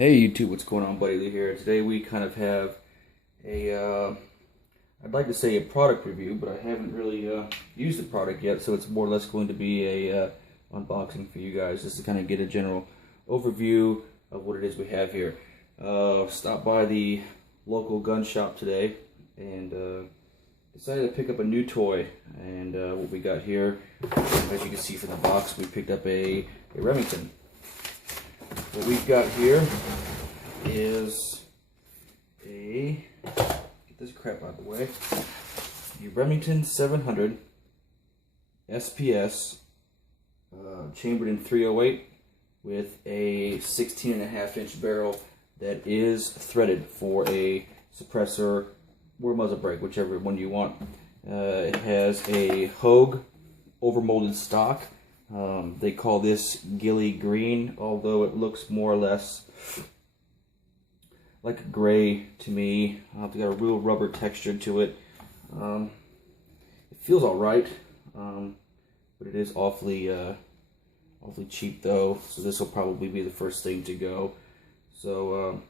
Hey YouTube, what's going on? Buddy Lee here. Today we kind of have a, I'd like to say a product review, but I haven't really used the product yet, so it's more or less going to be a unboxing for you guys, just to kind of get a general overview of what it is we have here. Stopped by the local gun shop today and decided to pick up a new toy, and what we got here, as you can see from the box, we picked up a Remington. What we've got here is get this crap out of the way, the Remington 700 SPS, chambered in 308 with a 16.5-inch barrel that is threaded for a suppressor or muzzle brake, whichever one you want. It has a Hogue overmolded stock. They call this Gilly Green, although it looks more or less like a gray to me. It's got a real rubber texture to it. It feels alright, but it is awfully cheap though, so this will probably be the first thing to go. So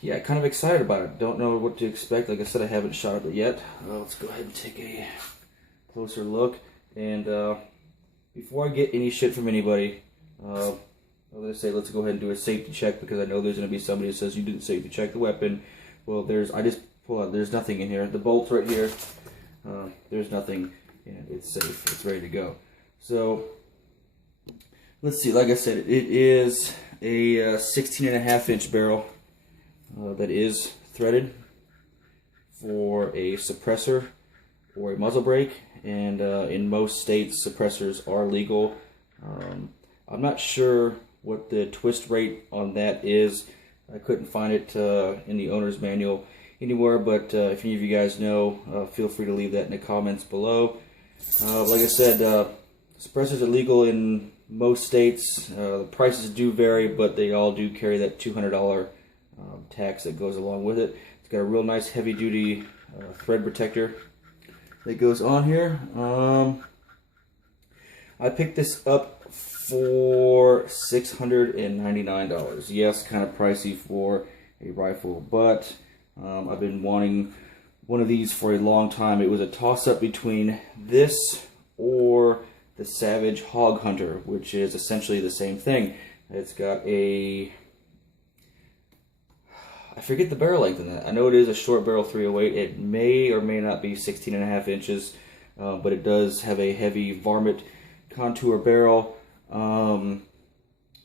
yeah, kind of excited about it. Don't know what to expect. Like I said, I haven't shot it yet. Let's go ahead and take a closer look. And before I get any shit from anybody, I'm going to say let's go ahead and do a safety check, because I know there's going to be somebody who says you didn't safety check the weapon. Well, I just pull out, there's nothing in here. The bolt's right here. There's nothing in it. It's safe. It's ready to go. So let's see. Like I said, it is a 16.5-inch barrel that is threaded for a suppressor or a muzzle brake, and in most states suppressors are legal. I'm not sure what the twist rate on that is. I couldn't find it in the owner's manual anywhere, but if any of you guys know, feel free to leave that in the comments below. Like I said, suppressors are legal in most states. The prices do vary, but they all do carry that $200 tax that goes along with it. It's got a real nice heavy-duty thread protector that goes on here. I picked this up for $699. Yes, kind of pricey for a rifle, but I've been wanting one of these for a long time. It was a toss-up between this or the Savage Hog Hunter, which is essentially the same thing. It's got a, I forget the barrel length in that. I know it is a short barrel 308. It may or may not be 16.5 inches, but it does have a heavy varmint contour barrel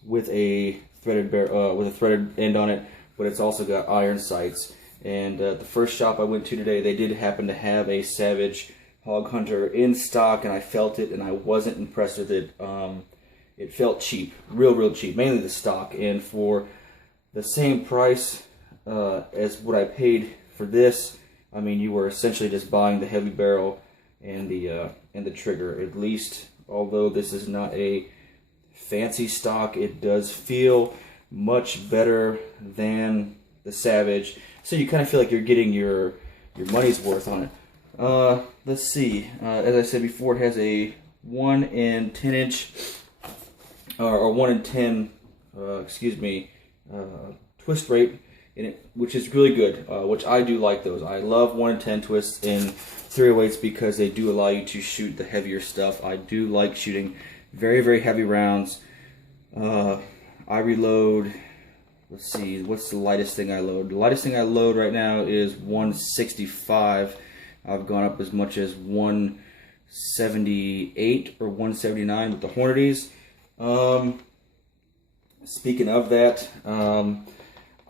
with a threaded end on it. But it's also got iron sights. And the first shop I went to today, they did happen to have a Savage Hog Hunter in stock, and I felt it, and I wasn't impressed with it. It felt cheap, real cheap, mainly the stock, and for the same price as what I paid for this, I mean, you were essentially just buying the heavy barrel and the trigger. At least, although this is not a fancy stock, it does feel much better than the Savage. So you kind of feel like you're getting your money's worth on it. Let's see. As I said before, it has a 1 in 10 inch or 1 in 10, twist rate in it, which is really good, which I do like those. I love 1 in 10 twists in 308s because they do allow you to shoot the heavier stuff. I do like shooting very heavy rounds. I reload, let's see, what's the lightest thing I load? The lightest thing I load right now is 165. I've gone up as much as 178 or 179 with the Hornadies. Speaking of that,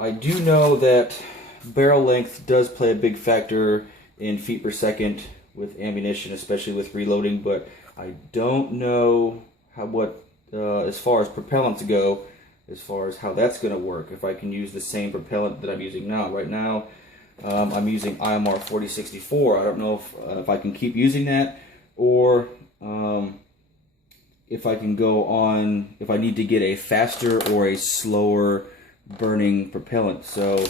I do know that barrel length does play a big factor in feet per second with ammunition, especially with reloading, but I don't know as far as propellants go, as far as how that's going to work, if I can use the same propellant that I'm using now. Right now, I'm using IMR 4064. I don't know if I can keep using that, or if I can go on, if I need to get a faster or a slower burning propellant. So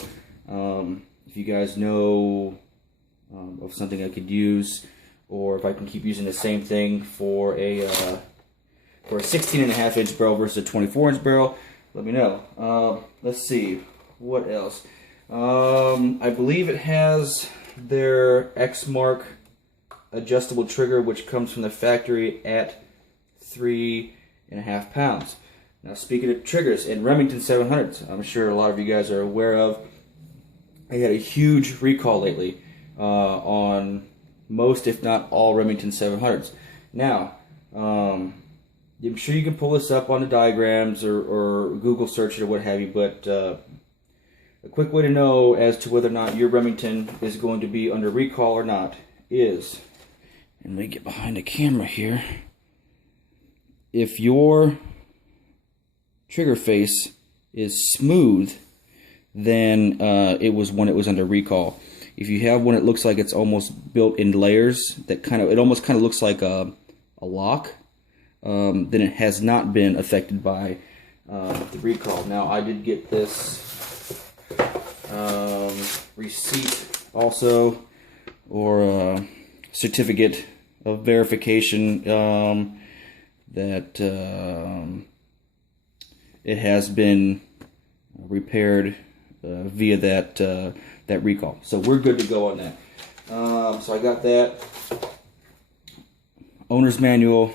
if you guys know of something I could use, or if I can keep using the same thing for a 16.5-inch barrel versus a 24-inch barrel, let me know. Let's see, what else? I believe it has their X mark adjustable trigger, which comes from the factory at 3.5 pounds. Now, speaking of triggers, in Remington 700s, I'm sure a lot of you guys are aware of, they had a huge recall lately on most, if not all, Remington 700s. Now, I'm sure you can pull this up on the diagrams or Google search it or what have you, but a quick way to know as to whether or not your Remington is going to be under recall or not is, and let me get behind the camera here, if your trigger face is smooth, then it was when it was under recall. If you have one that looks like it's almost built in layers, that it almost kind of looks like a lock, then it has not been affected by the recall. Now, I did get this receipt also, or certificate of verification that it has been repaired via that recall. So we're good to go on that. So I got that. Owner's manual,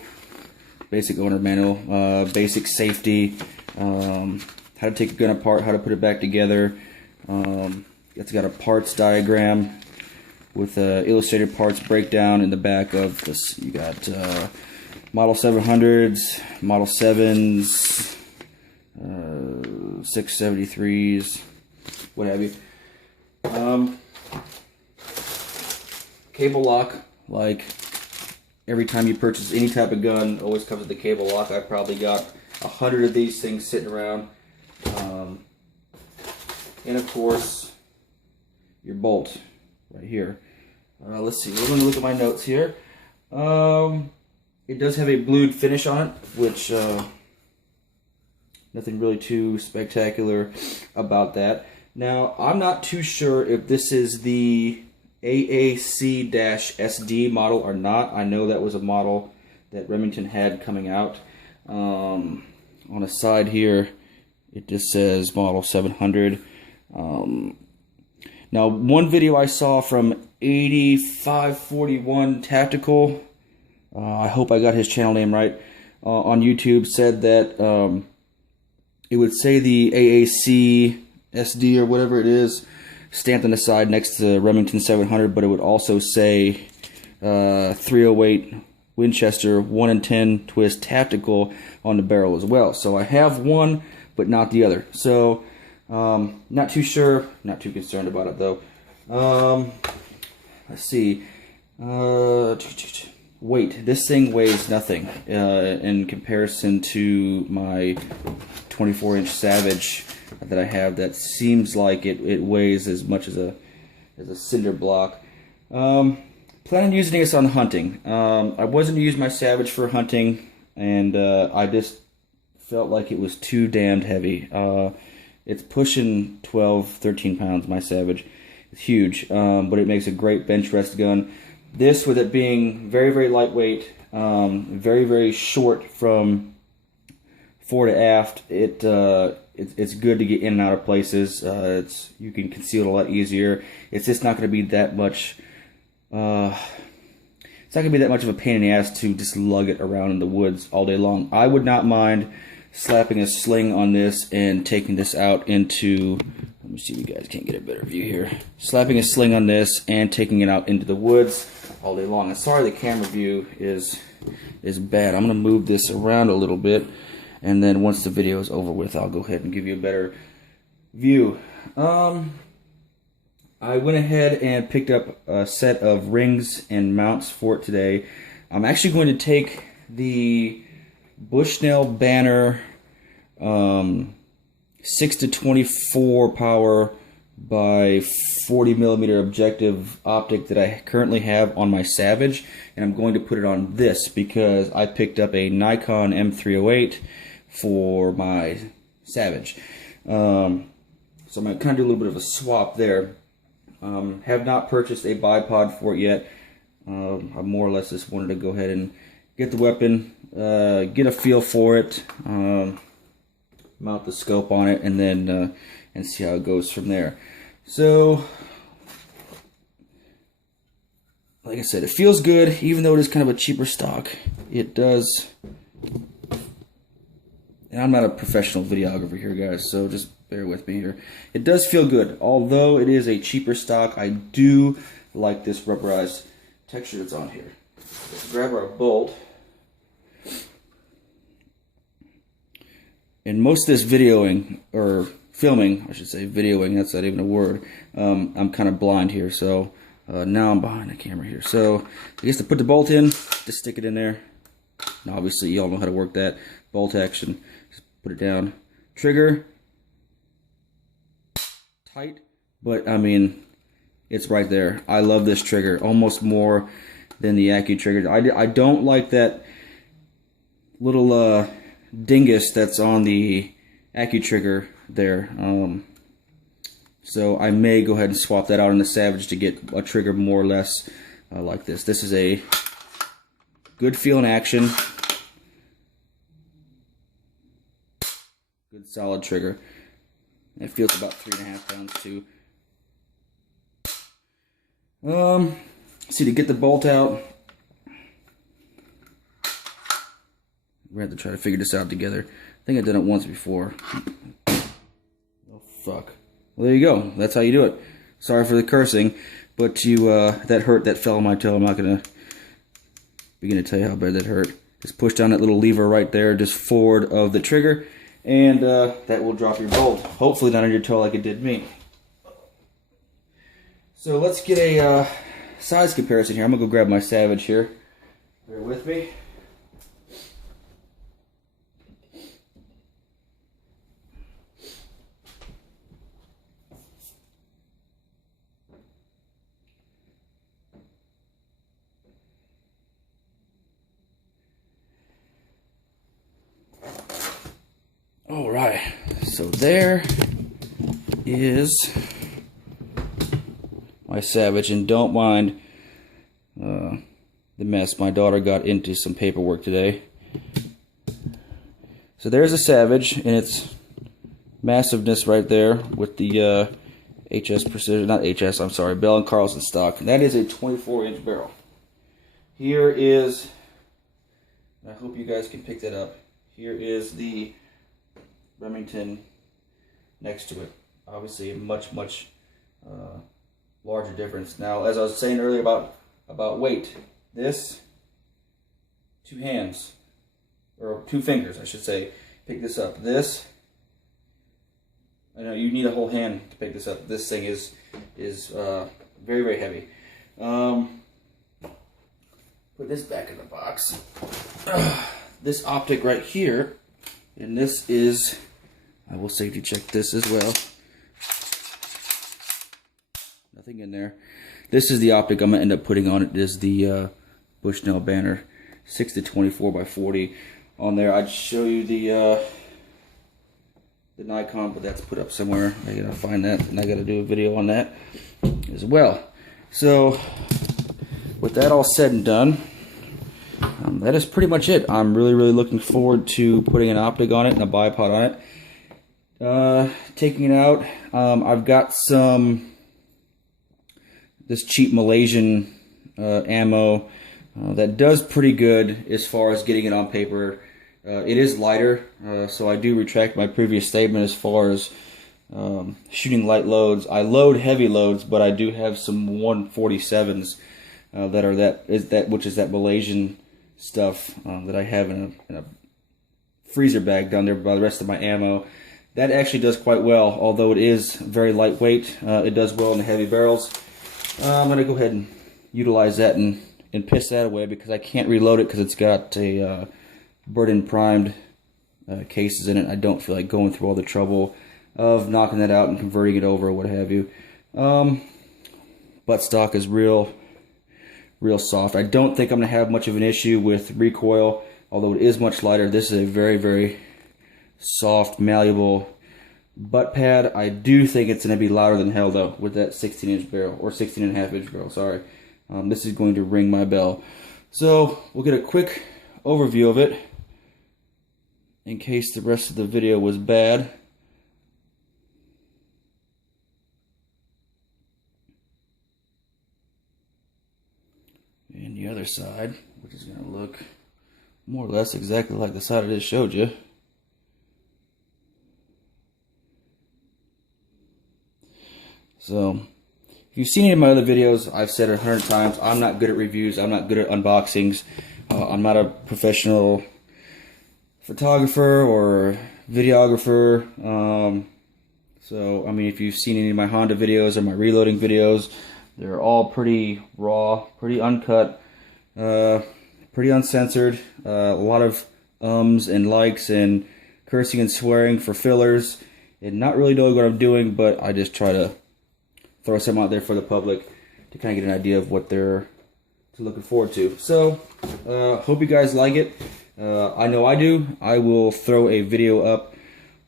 basic owner manual, basic safety, how to take a gun apart, how to put it back together. It's got a parts diagram with illustrated parts breakdown in the back of this. You got Model 700s, Model 7s, 673s, what have you. Cable lock, like every time you purchase any type of gun, always comes with the cable lock. I probably got 100 of these things sitting around. And of course, your bolt right here. Let's see, we're going to look at my notes here. It does have a blued finish on it, which nothing really too spectacular about that. Now, I'm not too sure if this is the AAC-SD model or not. I know that was a model that Remington had coming out. On the side here, it just says Model 700. Now, one video I saw from 8541 Tactical, I hope I got his channel name right, on YouTube, said that it would say the AAC-SD or whatever it is stamped on the side next to the Remington 700, but it would also say 308 Winchester 1 in 10 twist tactical on the barrel as well. So I have one, but not the other. So not too sure, not too concerned about it though. Let's see. Weight. This thing weighs nothing in comparison to my 24-inch Savage that I have. That seems like it weighs as much as a cinder block. Plan on using this on hunting. I wasn't going to use my Savage for hunting, and I just felt like it was too damned heavy. It's pushing 12, 13 pounds, my Savage. It's huge, but it makes a great bench rest gun. This, with it being very, very lightweight, very, very short from fore to aft, it's good to get in and out of places. You can conceal it a lot easier. It's just not going to be that much. It's not going to be that much of a pain in the ass to just lug it around in the woods all day long. I would not mind slapping a sling on this and taking this out into, let me see if you guys can't get a better view here. Slapping a sling on this and taking it out into the woods all day long. And sorry the camera view is bad. I'm going to move this around a little bit, and then once the video is over with, I'll go ahead and give you a better view. I went ahead and picked up a set of rings and mounts for it today. I'm actually going to take the Bushnell Banner 6-24 power by 40mm objective optic that I currently have on my Savage, and I'm going to put it on this because I picked up a Nikon M308 for my Savage. So I'm going to kind of do a little bit of a swap there. Have not purchased a bipod for it yet. I more or less just wanted to go ahead and get the weapon, get a feel for it, mount the scope on it, and then and see how it goes from there. So, like I said, it feels good, even though it is kind of a cheaper stock. It does. And I'm not a professional videographer here, guys, so just bear with me here. It does feel good. Although it is a cheaper stock, I do like this rubberized texture that's on here. Let's grab our bolt. And most of this videoing, or filming, I should say, videoing, that's not even a word, I'm kind of blind here, so now I'm behind the camera here. So I guess to put the bolt in, just stick it in there. And obviously you all know how to work that. Bolt action. Put it down. Trigger. Tight, but I mean, it's right there. I love this trigger almost more than the AAC trigger. I don't like that little dingus that's on the AAC trigger there. So I may go ahead and swap that out in the Savage to get a trigger more or less like this. This is a good feeling action. Good solid trigger. It feels about 3.5 pounds too. See, to get the bolt out, we have to try to figure this out together. I think I've done it once before. Oh fuck. Well, there you go. That's how you do it. Sorry for the cursing, but you that hurt. That fell on my toe. I'm not gonna begin to tell you how bad that hurt. Just push down that little lever right there, just forward of the trigger, and that will drop your bolt. Hopefully not on your toe like it did me. So let's get a size comparison here. I'm gonna go grab my Savage here. Bear with me. All right, so there is my Savage, and don't mind the mess. My daughter got into some paperwork today. So there's a Savage, and its massiveness right there with the HS Precision, not HS, I'm sorry, Bell & Carlson stock. And that is a 24-inch barrel. Here is, I hope you guys can pick that up. Here is the Remington next to it. Obviously a much larger difference. Now, as I was saying earlier about weight, this, 2 hands, or 2 fingers I should say, pick this up. This, I know you need a whole hand to pick this up. This thing is very heavy. Put this back in the box. This optic right here, and this is, I will safety check this as well. Nothing in there. This is the optic I'm going to end up putting on it. This is the Bushnell Banner 6-24x40 on there. I'd show you the Nikon, but that's put up somewhere. I gotta find that, and I gotta do a video on that as well. So with that all said and done, that is pretty much it. I'm really looking forward to putting an optic on it and a bipod on it. Taking it out, I've got this cheap Malaysian ammo that does pretty good as far as getting it on paper. It is lighter, so I do retract my previous statement as far as shooting light loads. I load heavy loads, but I do have some 147s that are which is that Malaysian stuff that I have in a freezer bag down there by the rest of my ammo. That actually does quite well, although it is very lightweight. It does well in the heavy barrels. I'm going to go ahead and utilize that and piss that away, because I can't reload it because it's got a burden primed cases in it. I don't feel like going through all the trouble of knocking that out and converting it over or what have you. Buttstock is real soft. I don't think I'm going to have much of an issue with recoil, although it is much lighter. This is a very soft, malleable butt pad. I do think it's going to be louder than hell though with that 16-inch barrel, or 16.5-inch barrel, sorry. This is going to ring my bell. So we'll get a quick overview of it. in case the rest of the video was bad. And the other side, which is going to look more or less exactly like the side I just showed you. So, if you've seen any of my other videos, I've said it 100 times, I'm not good at reviews, I'm not good at unboxings, I'm not a professional photographer or videographer. So, I mean, if you've seen any of my Honda videos or my reloading videos, they're all pretty raw, pretty uncut, pretty uncensored, a lot of ums and likes and cursing and swearing for fillers, and not really knowing what I'm doing, but I just try to throw some out there for the public to kind of get an idea of what they're looking forward to. So, hope you guys like it. I know I do. I will throw a video up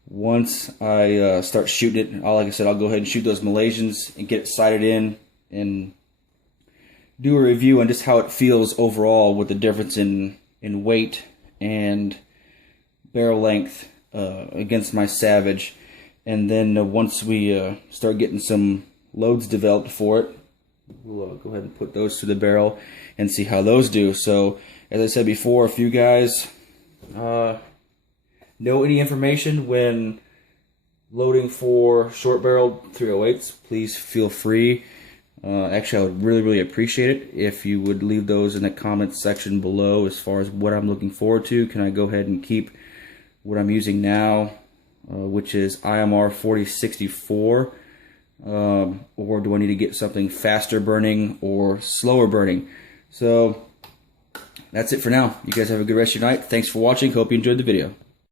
once I start shooting it. Like I said, I'll go ahead and shoot those Malaysians and get it sighted in and do a review on just how it feels overall with the difference in weight and barrel length against my Savage. And then once we start getting some loads developed for it, we'll go ahead and put those to the barrel and see how those do. So, as I said before, if you guys know any information when loading for short barreled 308s, please feel free. Actually, I would really appreciate it if you would leave those in the comments section below as far as what I'm looking forward to. Can I go ahead and keep what I'm using now, which is IMR 4064, or do I need to get something faster burning or slower burning? So that's it for now. You guys have a good rest of your night. Thanks for watching. Hope you enjoyed the video.